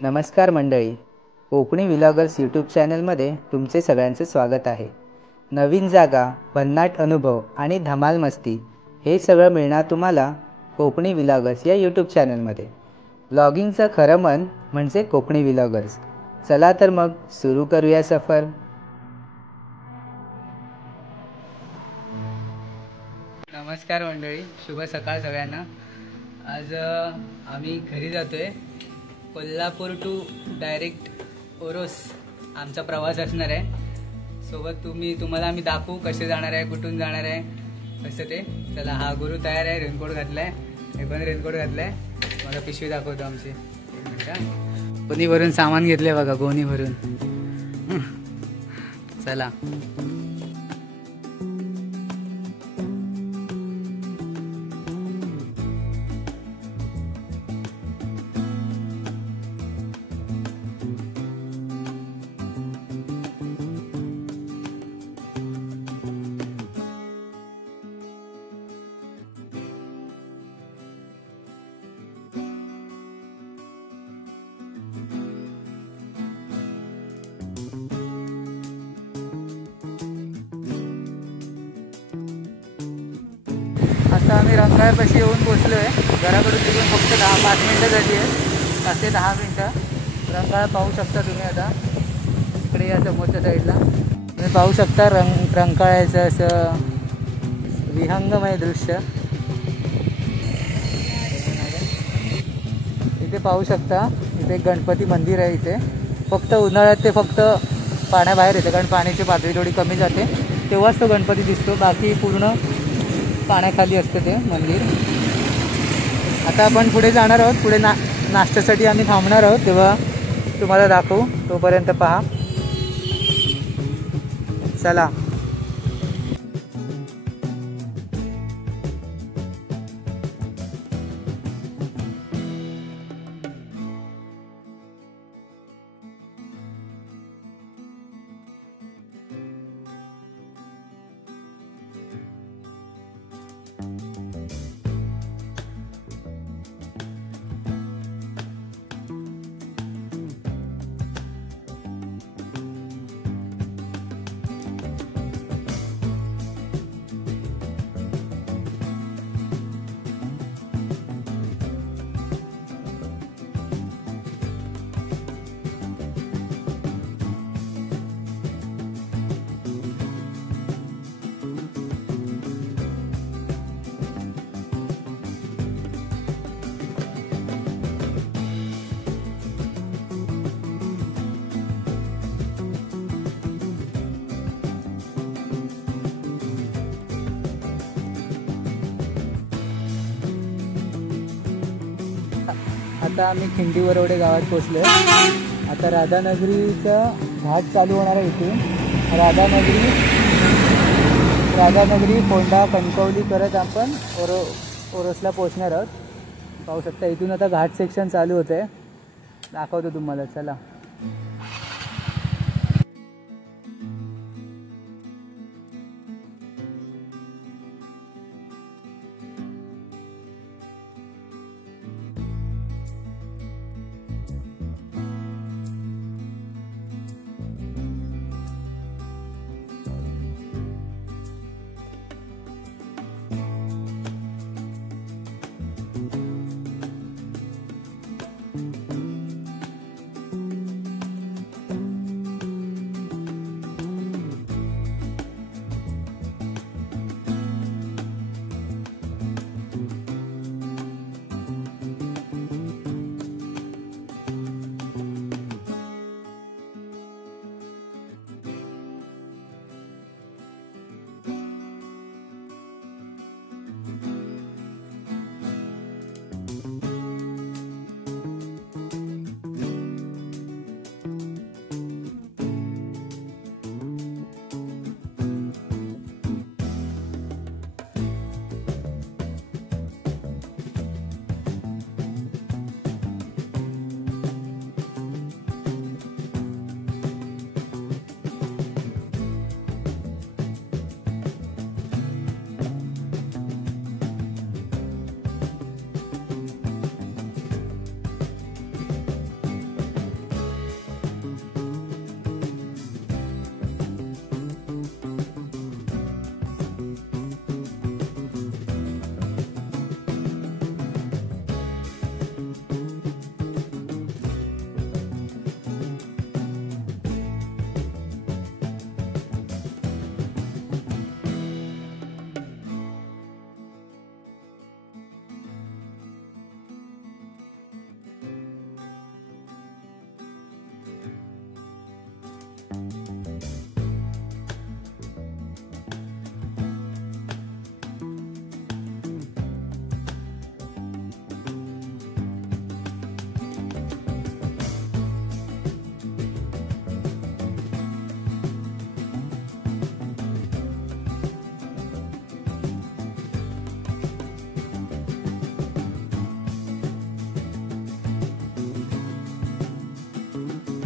नमस्कार मंडळी, Konkani vloggers YouTube चॅनलमध्ये तुमचे सगळ्यांचे स्वागत आहे। नवीन जागा, भन्नाट अनुभव आणि धमाल मस्ती हे सगळं मिळणार तुम्हाला कोकणी व्लॉगर्स या यूट्यूब चॅनलमध्ये। व्लॉगिंगचं खरं मन म्हणजे कोकणी व्लॉगर्स। चला तर मग सुरू करूया सफर। नमस्कार मंडळी, शुभ सकाळ सगळ्यांना। आज आम्ही घरी जातोय। कोल्हापूर टू डायरेक्ट ओरोस आमचा प्रवास असणार आहे। सोबत तुम्हाला आम्ही दाखवू कसे जाणार आहे, कुठून जाणार आहे, कसं ते। चला, हा गुरु तयार आहे, रेनकोट घातलाय, हे पण रेनकोट घातलाय। मला पिशवी दाखवतो आमची। एक मिनिट, गोणी भरून सामान घेतले बघा, गोणी भरून। चला आता आम्ही रंकाळ्यापाशी येऊन पोचलो आहे। घराकडून तिकडून फक्त 5 मिनटं झाली आहे, 5 ते 10 मिनटं। रंकाळा पाहू शकता तुम्ही। आता इकडे या समोरच्या साईडला तुम्ही पाहू शकता रंकाळ्याचं असं विहंगमय दृश्य। इथे पाहू शकता, इथे एक गणपती मंदिर आहे। इथे फक्त उन्हाळ्यात ते फक्त पाण्याबाहेर येते, कारण पाण्याची पातळी थोडी कमी जाते, तेव्हाच तो गणपती दिसतो। बाकी पूर्ण पाण्याखाली असतं ते मंदिर। आता आपण पुढे जाणार आहोत। पुढे नाश्त्यासाठी आम्ही थांबणार आहोत, तेव्हा तुम्हाला दाखवू। तोपर्यंत पहा। चला, आता आम्ही खिंडी वरवडे गावात पोचलो। आता राधानगरीचा घाट चालू होणार आहे। इथून राधानगरी फोंडा कणकवली करत आपण ओरोसला पोचणार आहोत। पाहू शकता, इथून आता घाट सेक्शन चालू होत आहे, दाखवतो तुम्हाला। चला,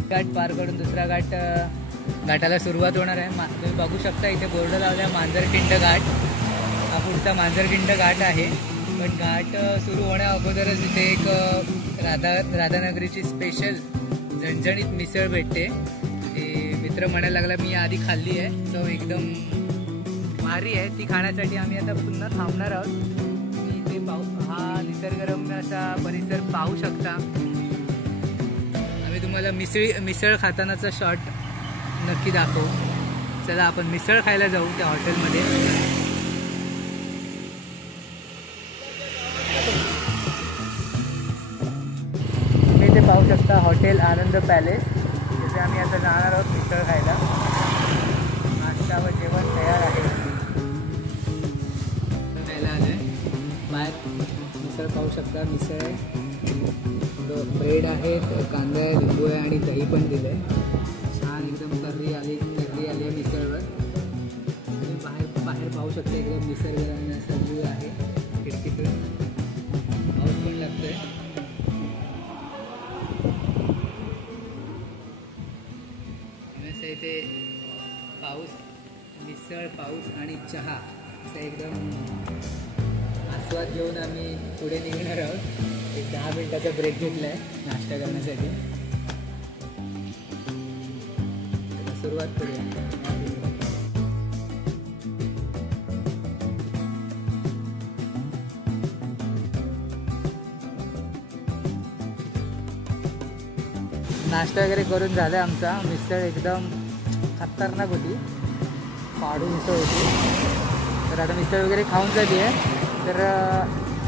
घाट पार करून दुसरा घाटाला सुरुवात होणार आहे. तुम्ही बघू शकता इथे बोर्ड लावला मांजरखिंड घाट. हा पुढचा मांजरखिंड घाट आहे. पण घाट सुरू होण्या अगोदरच इथे एक राधानगरीची स्पेशल झणझणीत मिसळ भेटते. ती मित्र म्हणायला लागला मी आधी खाल्ली आहे, चव एकदम भारी आहे. ती खाण्यासाठी आम्ही आता पुन्हा थांबणार आहोत. इथे हा निसर्गरम्य असा परिसर पाहू शकता. आम्ही तुम्हाला मिसळ खातानाचा शॉट नक्की दाखवू. चला आपण मिसळ खायला जाऊ त्या हॉटेलमध्ये. तुम्ही इथे पाहू शकता हॉटेल आनंद पॅलेस. तिथे आम्ही आता जाणार आहोत मिसळ खायला. नाश्ता व जेवण तयार आहे. खायला आलोय बाहेर. मिसळ पाहू शकता. मिसळ आहे, ब्रेड आहे, कांदा आहे, लिंबू आहे आणि दही पण दिलं आहे. छान एकदम तर्री आली आहे मिसळवर. आणि बाहेर पाहू शकता एकदम निसर्गरम्य असा व्ह्यू आहे. खिडकीतून पाऊस पण लागतोय. इथे मिसळ, पाऊस आणि चहा असा एकदम आस्वाद घेऊन आम्ही पुढे निघणार आहोत. एक 10 मिनिटाचा ब्रेक घेतला आहे नाश्ता करण्यासाठी. सुरुवात करूया. नाश्ता वगैरे करून झाला आमचा. मिसळ एकदम खतरनाक होती, पाडू मिसळ होती. तर आता मिसळ वगैरे खाऊन झाली आहे. तर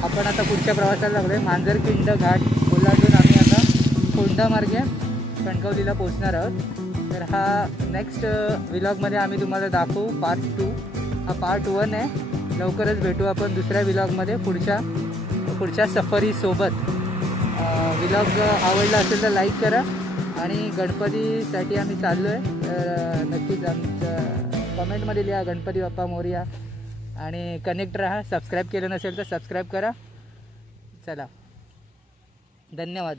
आपण आता पुढच्या प्रवासाला लागलो आहे. मांजरखिंड घाट ओलांडून आम्ही आता फोंडा मार्गे कणकवलीला पोचणार आहोत. तर हा नेक्स्ट व्लॉगमध्ये आम्ही तुम्हाला दाखवू पार्ट 2. हा पार्ट 1 आहे. लवकरच भेटू आपण दुसऱ्या व्लॉगमध्ये पुढच्या सफरीसोबत. व्लॉग आवडला असेल तर लाईक करा. आणि गणपतीसाठी आम्ही चाललो आहे. नक्कीच आमचं कमेंटमध्ये लिहा गणपती बाप्पा मोरया. आणि कनेक्ट राहा. सबस्क्राईब केलं नसेल तर सबस्क्राईब करा. चला, धन्यवाद.